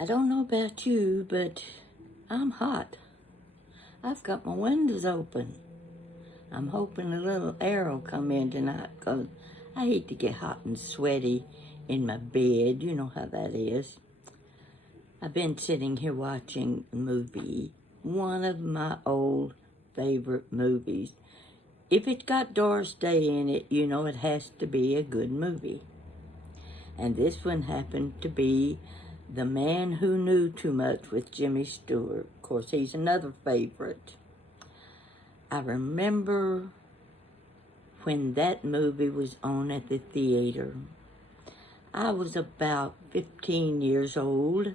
I don't know about you, but I'm hot. I've got my windows open. I'm hoping a little air will come in tonight because I hate to get hot and sweaty in my bed. You know how that is. I've been sitting here watching a movie, one of my old favorite movies. If it's got Doris Day in it, you know it has to be a good movie. And this one happened to be The Man Who Knew Too Much with Jimmy Stewart. Of course, he's another favorite. I remember when that movie was on at the theater. I was about 15 years old.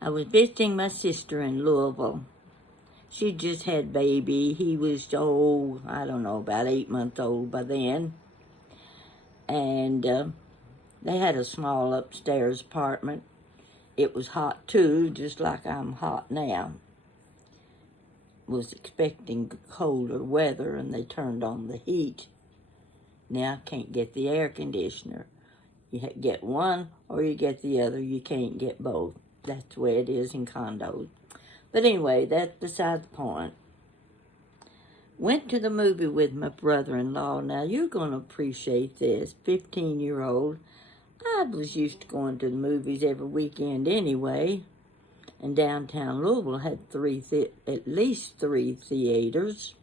I was visiting my sister in Louisville. She just had baby. He was, I don't know, about 8 months old by then. And they had a small upstairs apartment. It was hot too, just like I'm hot now. Was expecting colder weather and they turned on the heat. Now I can't get the air conditioner. You get one or you get the other. You can't get both. That's the way it is in condos. But anyway, that's beside the point. Went to the movie with my brother-in-law. Now you're going to appreciate this. 15-year-old. I was used to going to the movies every weekend anyway. And downtown Louisville had at least three theaters.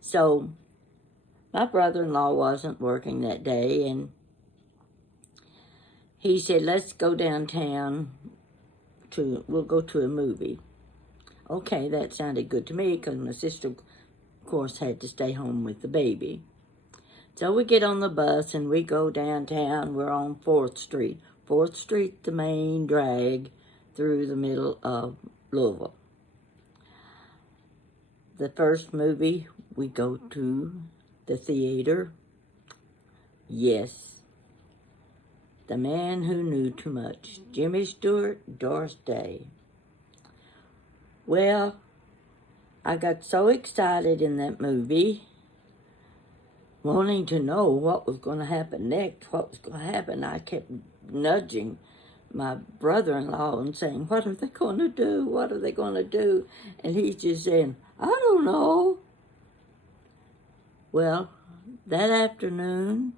So my brother-in-law wasn't working that day, and he said, let's go downtown we'll go to a movie. Okay, that sounded good to me because my sister, of course, had to stay home with the baby. So we get on the bus and we go downtown. We're on 4th Street. 4th Street, the main drag through the middle of Louisville. The first movie, we go to the theater. Yes. The Man Who Knew Too Much. Jimmy Stewart, Doris Day. Well, I got so excited in that movie, wanting to know what was going to happen next, what was going to happen. I kept nudging my brother-in-law and saying, what are they going to do? What are they going to do? And he's just saying, I don't know. Well, that afternoon,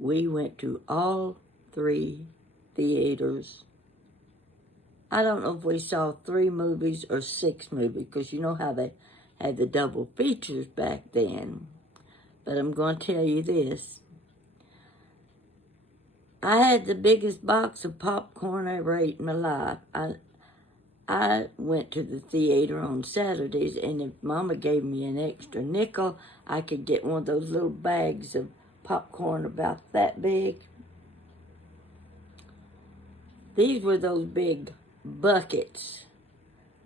we went to all 3 theaters. I don't know if we saw 3 movies or 6 movies, because you know how they had the double features back then. But I'm going to tell you this. I had the biggest box of popcorn I ever ate in my life. I went to the theater on Saturdays, and if Mama gave me an extra nickel, I could get one of those little bags of popcorn about that big. These were those big buckets.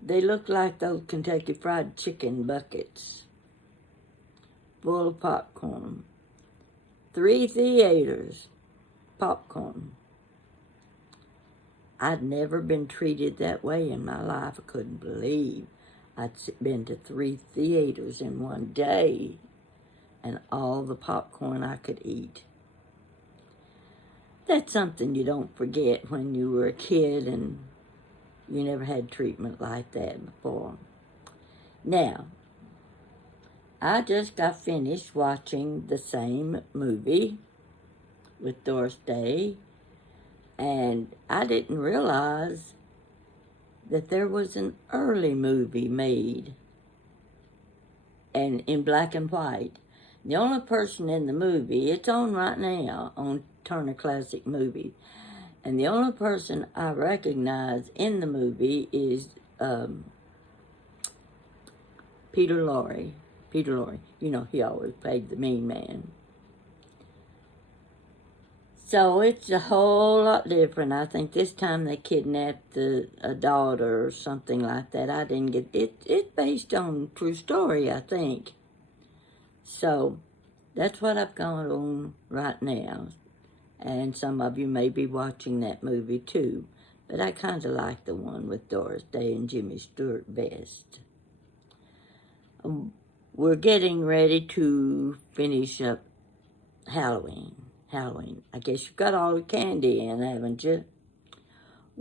They looked like those Kentucky Fried Chicken buckets full of popcorn. 3 theaters, popcorn. I'd never been treated that way in my life. I couldn't believe I'd been to 3 theaters in one day and all the popcorn I could eat. That's something you don't forget when you were a kid and you never had treatment like that before. Now, I just got finished watching the same movie with Doris Day, and I didn't realize that there was an early movie made and in black and white. The only person in the movie, it's on right now on Turner Classic Movies, and the only person I recognize in the movie is Peter Lorre. Peter Lorre, you know, he always played the mean man. So it's a whole lot different. I think this time they kidnapped a daughter or something like that. I didn't get it. It's based on true story, I think. So that's what I've got on right now. And some of you may be watching that movie too. But I kind of like the one with Doris Day and Jimmy Stewart best. We're getting ready to finish up Halloween. I guess you've got all the candy in, haven't you?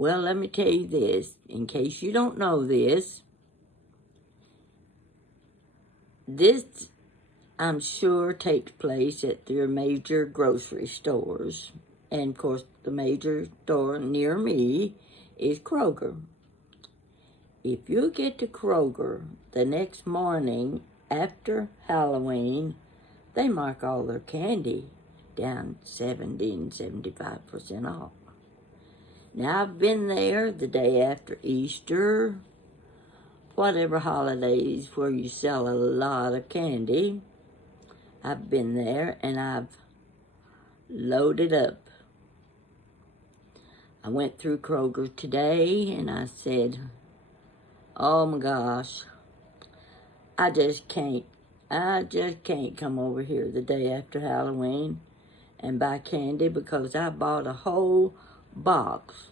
Well, let me tell you this, in case you don't know this, I'm sure takes place at your major grocery stores. And of course, the major store near me is Kroger. If you get to Kroger the next morning after Halloween, they mark all their candy down 70 and 75% off. Now, I've been there the day after Easter, whatever holidays where you sell a lot of candy. I've been there and I've loaded up. I went through Kroger today and I said, oh my gosh, I just can't come over here the day after Halloween and buy candy because I bought a whole box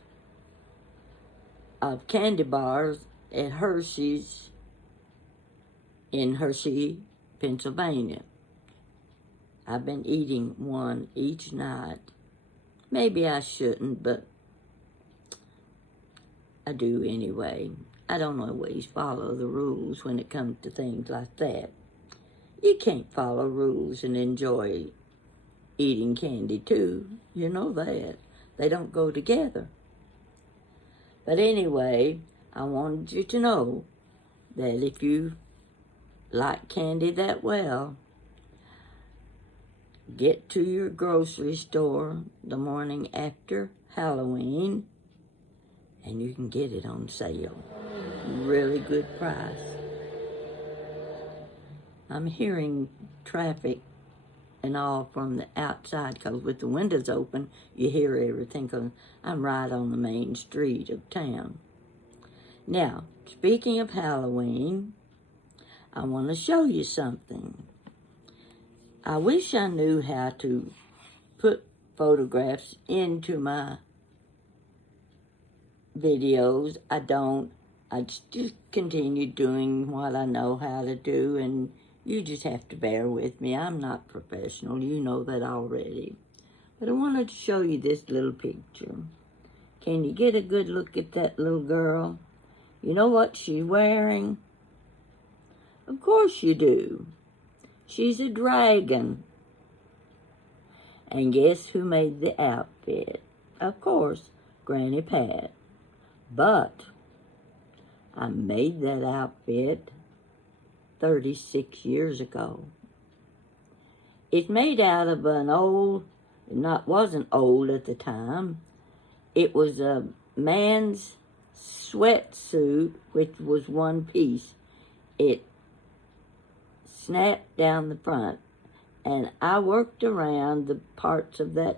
of candy bars at Hershey's in Hershey, Pennsylvania. I've been eating one each night. Maybe I shouldn't, but I do anyway. I don't always follow the rules when it comes to things like that. You can't follow rules and enjoy eating candy too. You know that. They don't go together. But anyway, I wanted you to know that if you like candy that well, get to your grocery store the morning after Halloween and you can get it on sale. Really good price. I'm hearing traffic and all from the outside because with the windows open, you hear everything because I'm right on the main street of town. Now, speaking of Halloween, I want to show you something. I wish I knew how to put photographs into my videos. I don't. I just continue doing what I know how to do, and you just have to bear with me. I'm not professional. You know that already. But I wanted to show you this little picture. Can you get a good look at that little girl? You know what she's wearing? Of course you do. She's a dragon. And guess who made the outfit? Of course, Granny Pat. But I made that outfit 36 years ago. It's made out of an old, wasn't old at the time. It was a man's sweatsuit, which was one piece. It snapped down the front, and I worked around the parts of that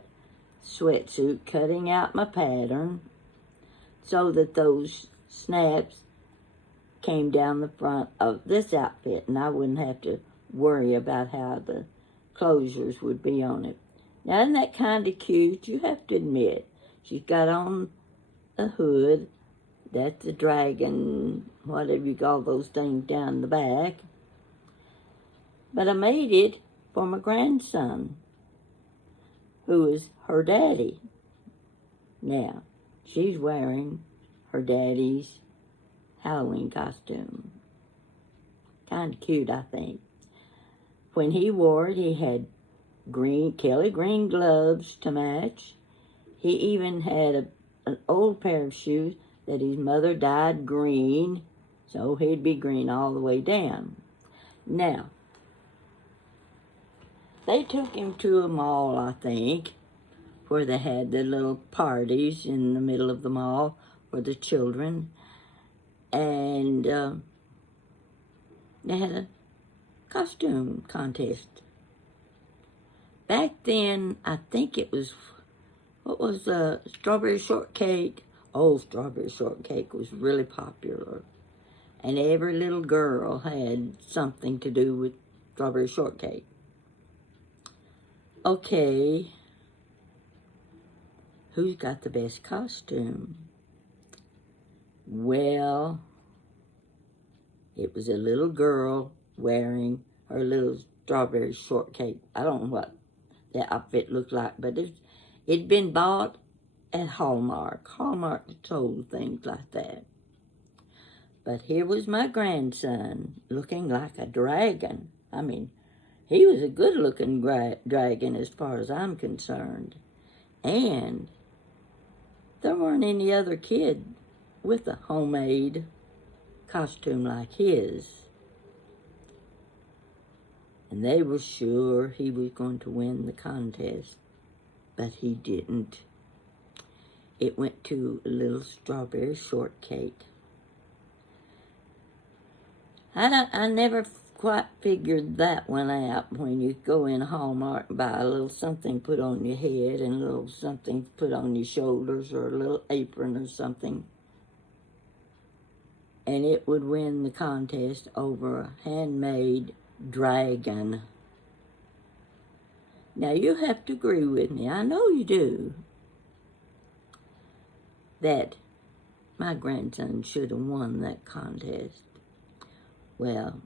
sweatsuit, cutting out my pattern so that those snaps came down the front of this outfit, and I wouldn't have to worry about how the closures would be on it. Now, isn't that kind of cute? You have to admit. She's got on a hood. That's a dragon, whatever you call those things down the back. But I made it for my grandson, who is her daddy. Now, she's wearing her daddy's Halloween costume. Kind of cute, I think. When he wore it, he had Kelly green gloves to match. He even had an old pair of shoes that his mother dyed green, so he'd be green all the way down. Now, they took him to a mall, I think, where they had the little parties in the middle of the mall for the children. And they had a costume contest. Back then, I think it was, strawberry shortcake? Oh, strawberry shortcake was really popular. And every little girl had something to do with strawberry shortcake. Okay, who's got the best costume? Well, it was a little girl wearing her little strawberry shortcake. I don't know what the outfit looked like, but it'd been bought at Hallmark. Hallmark sold things like that. But here was my grandson looking like a dragon. I mean, he was a good-looking dragon as far as I'm concerned. And there weren't any other kid with a homemade costume like his. And they were sure he was going to win the contest, but he didn't. It went to a little strawberry shortcake. I never quite figured that one out when you go in Hallmark and buy a little something put on your head and a little something put on your shoulders or a little apron or something. And it would win the contest over a handmade dragon. Now you have to agree with me, I know you do, that my grandson should have won that contest. Well,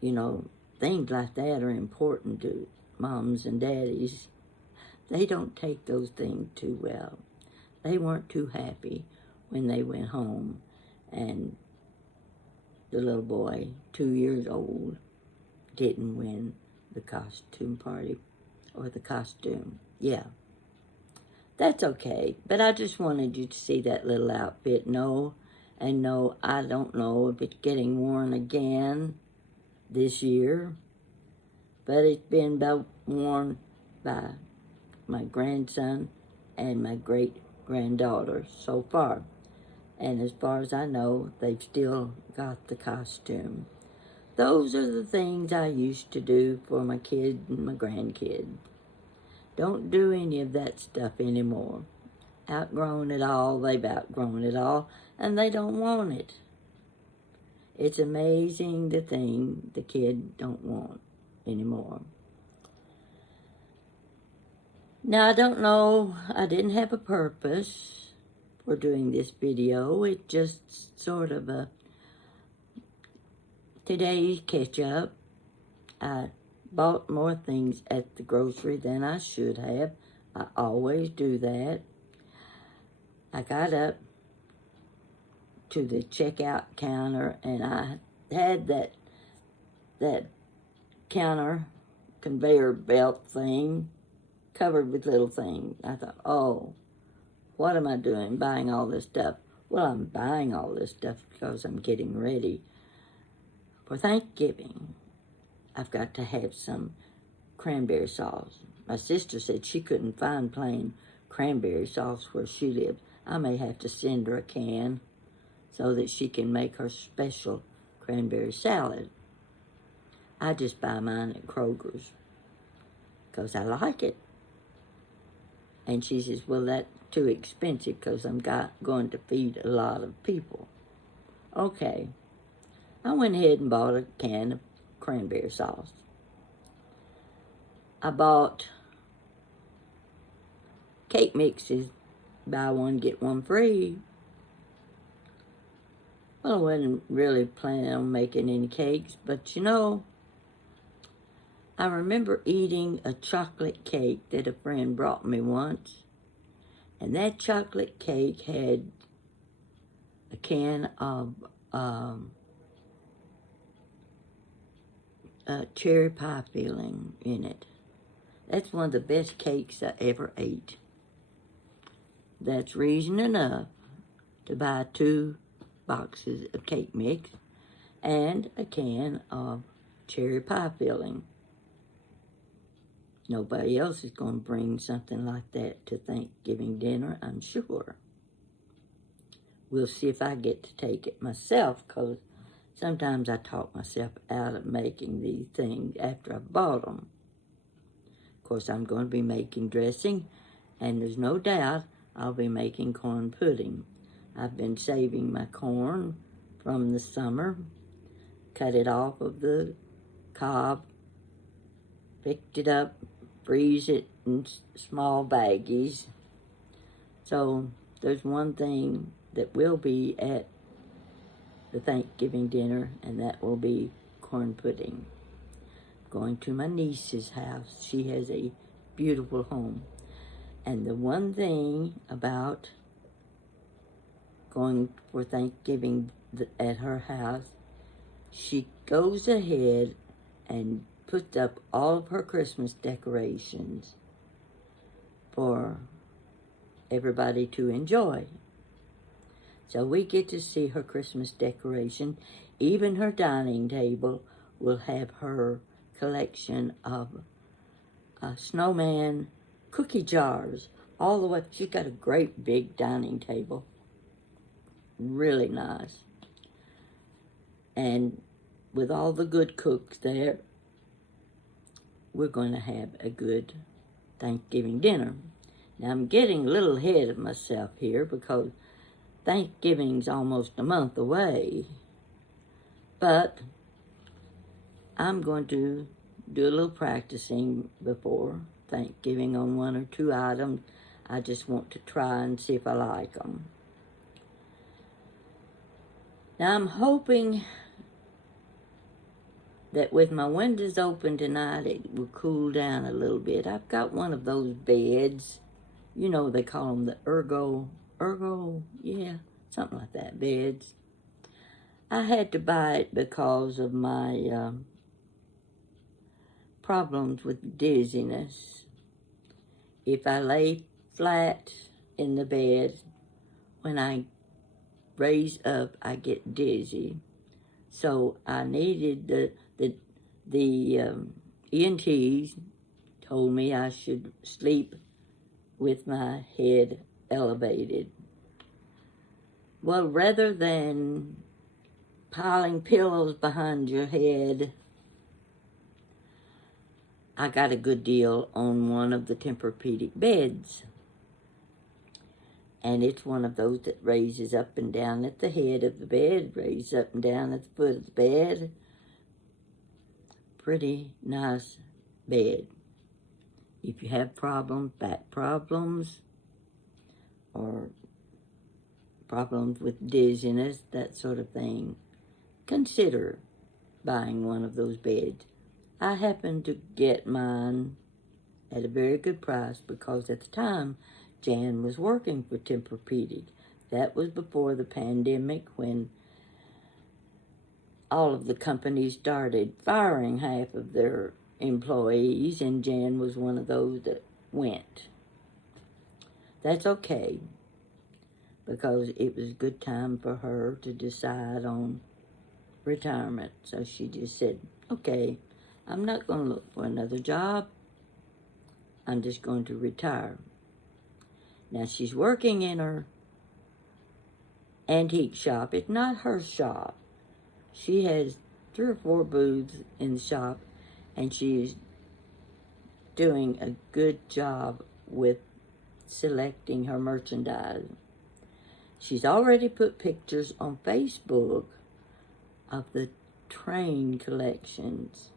you know, things like that are important to moms and daddies. They don't take those things too well. They weren't too happy when they went home and the little boy, 2 years old, didn't win the costume party or the costume. Yeah, that's okay. But I just wanted you to see that little outfit. No, I don't know if it's getting worn again this year, but it's been worn by my grandson and my great-granddaughter so far. And as far as I know, they've still got the costume. Those are the things I used to do for my kid and my grandkid. Don't do any of that stuff anymore. Outgrown it all, they've outgrown it all, and they don't want it. It's amazing the thing the kid don't want anymore. Now, I don't know, I didn't have a purpose for doing this video. It just sort of a today's catch up. I bought more things at the grocery than I should have. I always do that. I got up to the checkout counter and I had that counter conveyor belt thing covered with little things. I thought, oh, what am I doing buying all this stuff? Well, I'm buying all this stuff because I'm getting ready for Thanksgiving. I've got to have some cranberry sauce. My sister said she couldn't find plain cranberry sauce where she lived. I may have to send her a can so that she can make her special cranberry salad. I just buy mine at Kroger's because I like it. And she says, well, that's too expensive because I'm going to feed a lot of people. Okay. I went ahead and bought a can of cranberry sauce. I bought cake mixes, buy one, get one free. Well, I wasn't really planning on making any cakes, but you know, I remember eating a chocolate cake that a friend brought me once, and that chocolate cake had a can of cherry pie filling in it. That's one of the best cakes I ever ate. That's reason enough to buy 2 boxes of cake mix and a can of cherry pie filling. Nobody else is going to bring something like that to Thanksgiving dinner, I'm sure. We'll see if I get to take it myself, because sometimes I talk myself out of making these things after I've bought them. Of course, I'm going to be making dressing, and there's no doubt I'll be making corn pudding. I've been saving my corn from the summer, cut it off of the cob, picked it up, freeze it in small baggies. So there's one thing that will be at the Thanksgiving dinner, and that will be corn pudding. Going to my niece's house. She has a beautiful home. And the one thing about going for Thanksgiving at her house, she goes ahead and puts up all of her Christmas decorations for everybody to enjoy. So we get to see her Christmas decoration. Even her dining table will have her collection of snowman cookie jars all the way. She's got a great big dining table. Really nice. And with all the good cooks there, we're going to have a good Thanksgiving dinner. Now, I'm getting a little ahead of myself here because Thanksgiving's almost a month away. But I'm going to do a little practicing before Thanksgiving on one or two items. I just want to try and see if I like them. Now, I'm hoping that with my windows open tonight, it will cool down a little bit. I've got one of those beds. You know, they call them the ergo, yeah, something like that, beds. I had to buy it because of my problems with dizziness. If I lay flat in the bed, when I raise up, I get dizzy. So I needed the ENTs told me I should sleep with my head elevated. Well, rather than piling pillows behind your head, I got a good deal on one of the Tempur-Pedic beds. And it's one of those that raises up and down at the head of the bed, raises up and down at the foot of the bed. Pretty nice bed. If you have problems, back problems, or problems with dizziness, that sort of thing, consider buying one of those beds. I happened to get mine at a very good price because at the time, Jan was working for Tempur-Pedic. That was before the pandemic when all of the companies started firing half of their employees, and Jan was one of those that went. That's okay, because it was a good time for her to decide on retirement. So she just said, okay, I'm not going to look for another job. I'm just going to retire. Now, she's working in her antique shop. It's not her shop. She has 3 or 4 booths in the shop, and she's doing a good job with selecting her merchandise. She's already put pictures on Facebook of the train collections.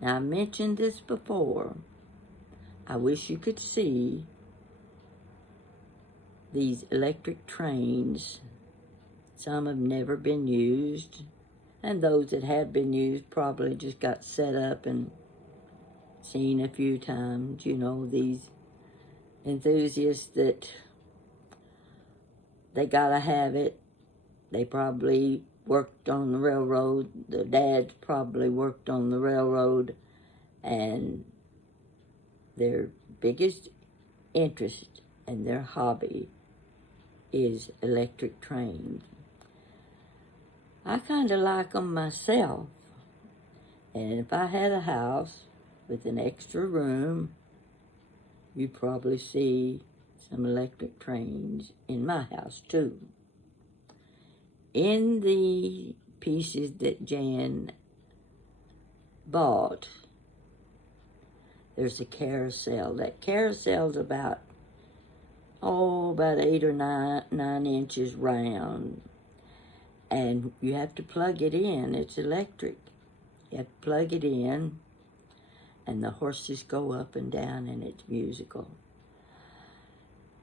Now, I mentioned this before. I wish you could see these electric trains. Some have never been used, and those that have been used probably just got set up and seen a few times. You know, these enthusiasts that they gotta have it. They probably worked on the railroad. Their dads probably worked on the railroad, and their biggest interest and their hobby is electric trains. I kind of like them myself. And if I had a house with an extra room, you'd probably see some electric trains in my house too. In the pieces that Jan bought, there's a carousel. That carousel's about 8 or 9 inches round. And you have to plug it in. It's electric. You have to plug it in, and the horses go up and down, and it's musical.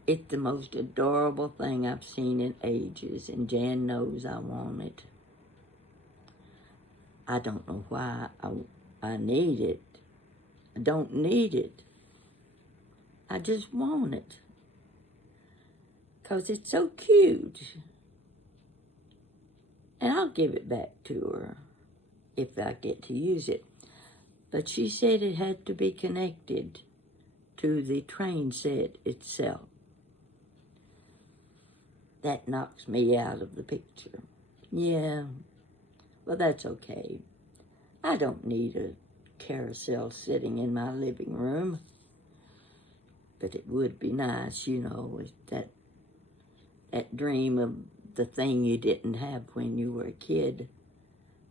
It's the most adorable thing I've seen in ages, and Jan knows I want it. I don't know why I need it. I don't need it. I just want it. 'Cause it's so cute. And I'll give it back to her if I get to use it. But she said it had to be connected to the train set itself. That knocks me out of the picture. Yeah, well, that's okay. I don't need a carousel sitting in my living room. But it would be nice, that dream of the thing you didn't have when you were a kid,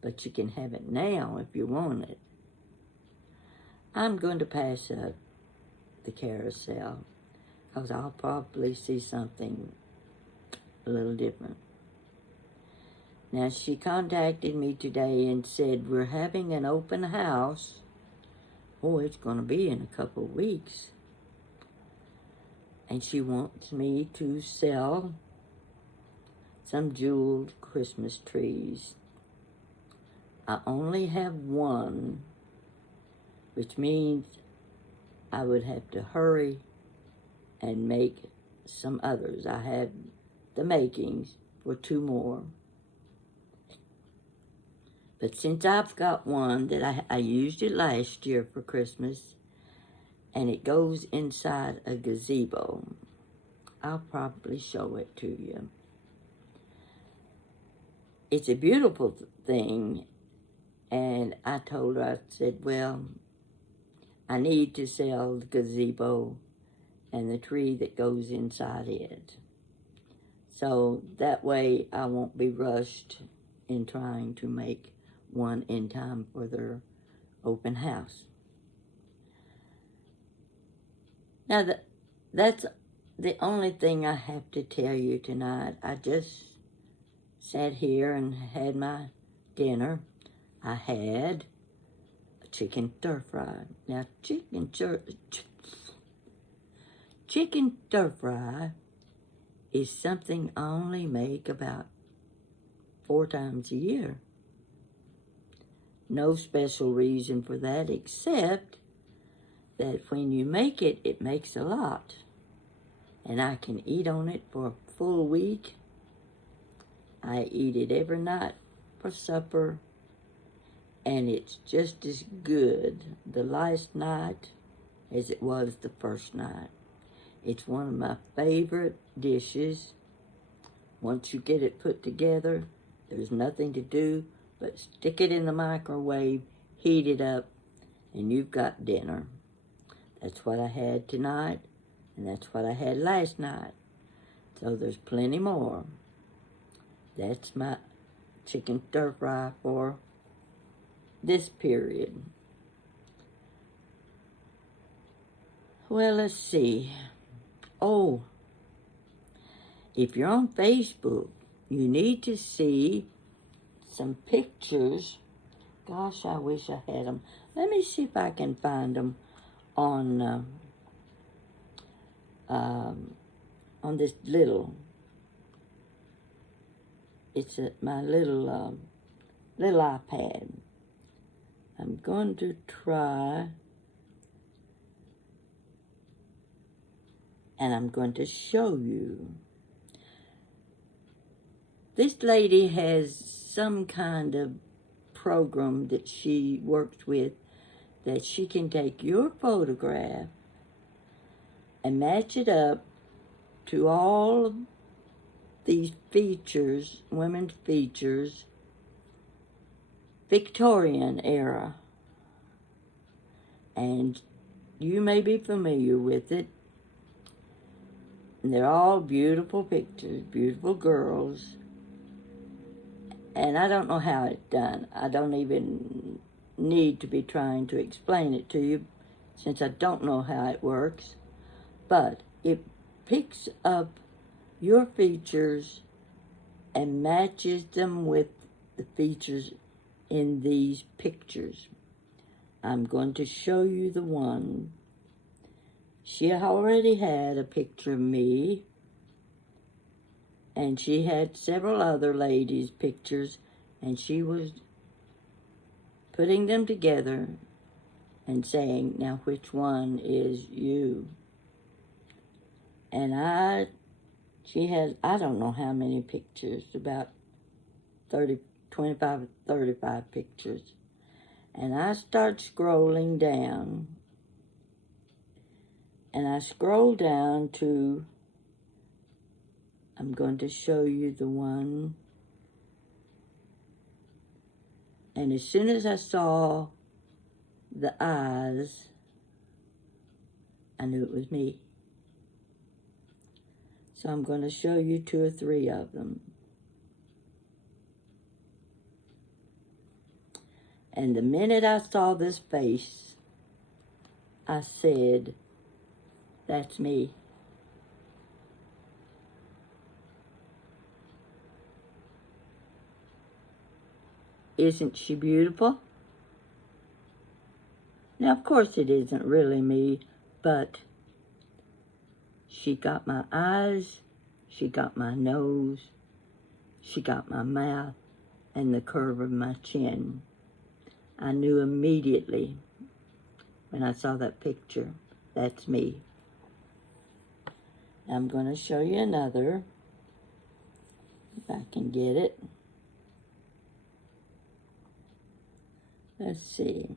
but you can have it now if you want it. I'm going to pass up the carousel because I'll probably see something a little different. Now, she contacted me today and said, we're having an open house. Oh, it's going to be in a couple of weeks. And she wants me to sell some jeweled Christmas trees. I only have one, which means I would have to hurry and make some others. I have the makings for 2 more. But since I've got one that I used it last year for Christmas, and it goes inside a gazebo, I'll probably show it to you. It's a beautiful thing, and I told her, I said, well, I need to sell the gazebo and the tree that goes inside it. So that way I won't be rushed in trying to make one in time for their open house. Now, that's the only thing I have to tell you tonight. I just sat here and had my dinner. I had a chicken stir fry. Now, chicken stir fry is something I only make about 4 times a year. No special reason for that except that when you make it, it makes a lot. And I can eat on it for a full week. I eat it every night for supper. And it's just as good the last night as it was the first night. It's one of my favorite dishes. Once you get it put together, there's nothing to do but stick it in the microwave, heat it up, and you've got dinner. That's what I had tonight, and that's what I had last night. So there's plenty more. That's my chicken stir fry for this period. Well, let's see. Oh, if you're on Facebook, you need to see some pictures. Gosh, I wish I had them. Let me see if I can find them on this little. It's my little iPad. I'm going to try, and I'm going to show you. This lady has some kind of program that she works with that she can take your photograph and match it up to all of these features, women's features, Victorian era. And you may be familiar with it. And they're all beautiful pictures, beautiful girls. And I don't know how it's done. I don't even need to be trying to explain it to you since I don't know how it works. But it picks up your features and matches them with the features in these pictures. I'm going to show you the one. She already had a picture of me, and she had several other ladies' pictures, and she was putting them together and saying, now which one is you? And she has, I don't know how many pictures, about 30, 25, 35 pictures. And I start scrolling down, and I scroll down to, I'm going to show you the one. And as soon as I saw the eyes, I knew it was me. So I'm going to show you 2 or 3 of them. And the minute I saw this face, I said, that's me. Isn't she beautiful? Now, of course, it isn't really me, but she got my eyes, she got my nose, she got my mouth, and the curve of my chin. I knew immediately when I saw that picture, that's me. I'm going to show you another, if I can get it. Let's see.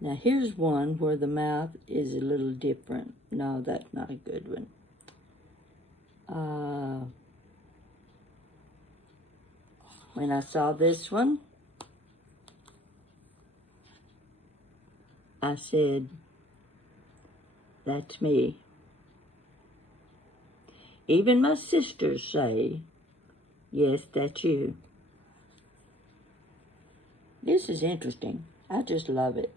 Now here's one where the mouth is a little different. No, that's not a good one. When I saw this one, I said, that's me. Even my sisters say, yes, that's you. This is interesting. I just love it.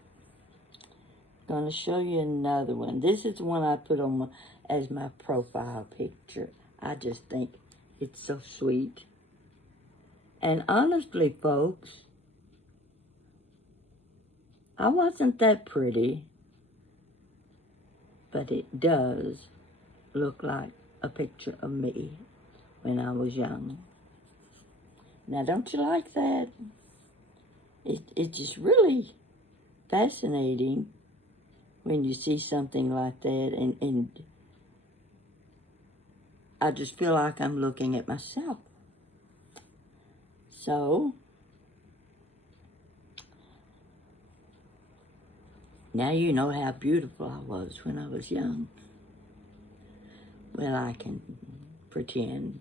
Going to show you another one. This is the one I put on as my profile picture. I just think it's so sweet. And honestly, folks, I wasn't that pretty, but it does look like a picture of me when I was young. Now, don't you like that? It's just really fascinating when you see something like that, and I just feel like I'm looking at myself. So, now you know how beautiful I was when I was young. Well, I can pretend.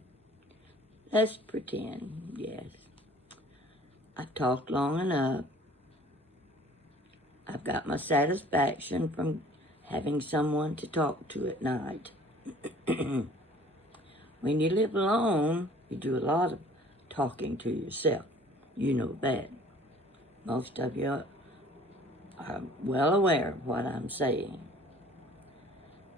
Let's pretend, yes. I've talked long enough. I've got my satisfaction from having someone to talk to at night. When you live alone, you do a lot of talking to yourself. You know that. Most of you are well aware of what I'm saying.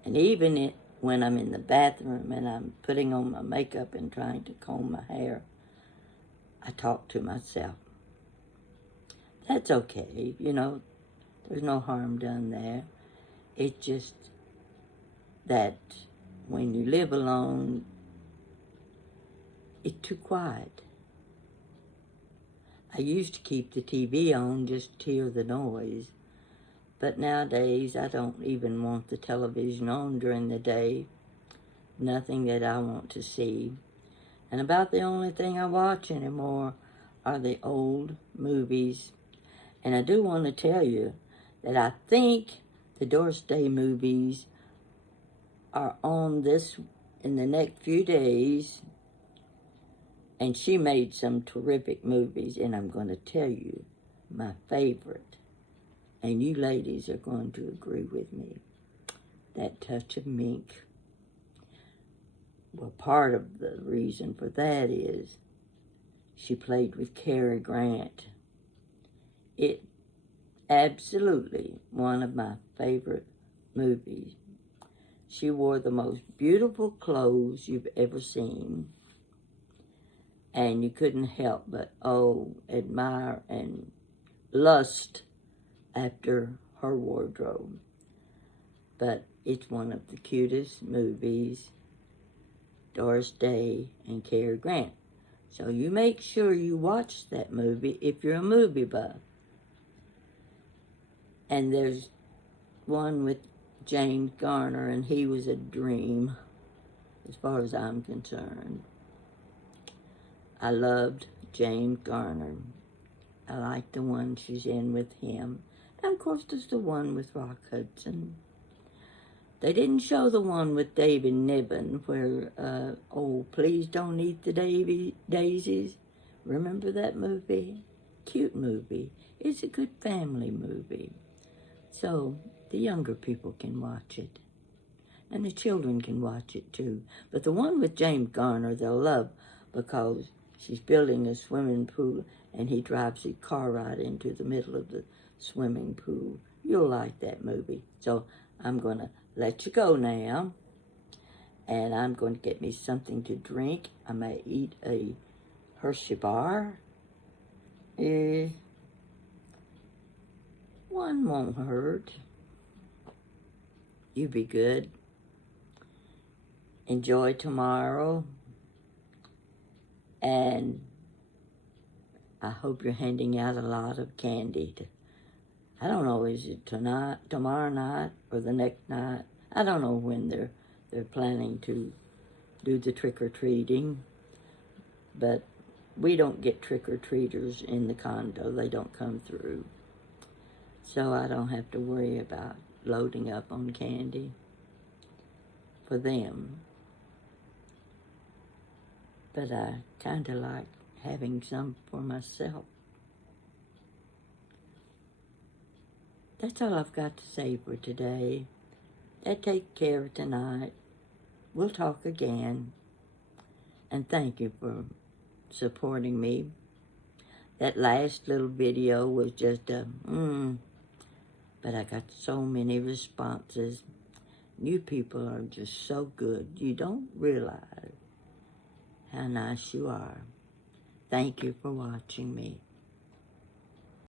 And even when I'm in the bathroom and I'm putting on my makeup and trying to comb my hair, I talk to myself. That's okay, you know, there's no harm done there. It's just that when you live alone, it's too quiet. I used to keep the TV on just to hear the noise, but nowadays I don't even want the television on during the day. Nothing that I want to see. And about the only thing I watch anymore are the old movies. And I do want to tell you that I think the Doris Day movies are on this in the next few days. And she made some terrific movies, and I'm going to tell you my favorite. And you ladies are going to agree with me. That Touch of Mink. Well, part of the reason for that is she played with Cary Grant. It absolutely one of my favorite movies. She wore the most beautiful clothes you've ever seen. And you couldn't help but, admire and lust after her wardrobe. But it's one of the cutest movies, Doris Day and Cary Grant. So you make sure you watch that movie if you're a movie buff. And there's one with James Garner, and he was a dream as far as I'm concerned. I loved James Garner. I like the one she's in with him. And of course, there's the one with Rock Hudson. They didn't show the one with David Niven where, oh, please don't eat the daisies. Remember that movie? Cute movie. It's a good family movie. So the younger people can watch it. And the children can watch it too. But the one with James Garner they'll love because she's building a swimming pool and he drives his car right into the middle of the swimming pool. You'll like that movie. So I'm going to let you go now. And I'm going to get me something to drink. I may eat a Hershey bar. One won't hurt. You be good. Enjoy tomorrow. And I hope you're handing out a lot of candy. I don't know, is it tonight, tomorrow night, or the next night? I don't know when they're planning to do the trick-or-treating. But we don't get trick-or-treaters in the condo. They don't come through. So I don't have to worry about loading up on candy for them. But I kind of like having some for myself. That's all I've got to say for today. Take care of tonight. We'll talk again. And thank you for supporting me. That last little video was just but I got so many responses. You people are just so good. You don't realize how nice you are. Thank you for watching me.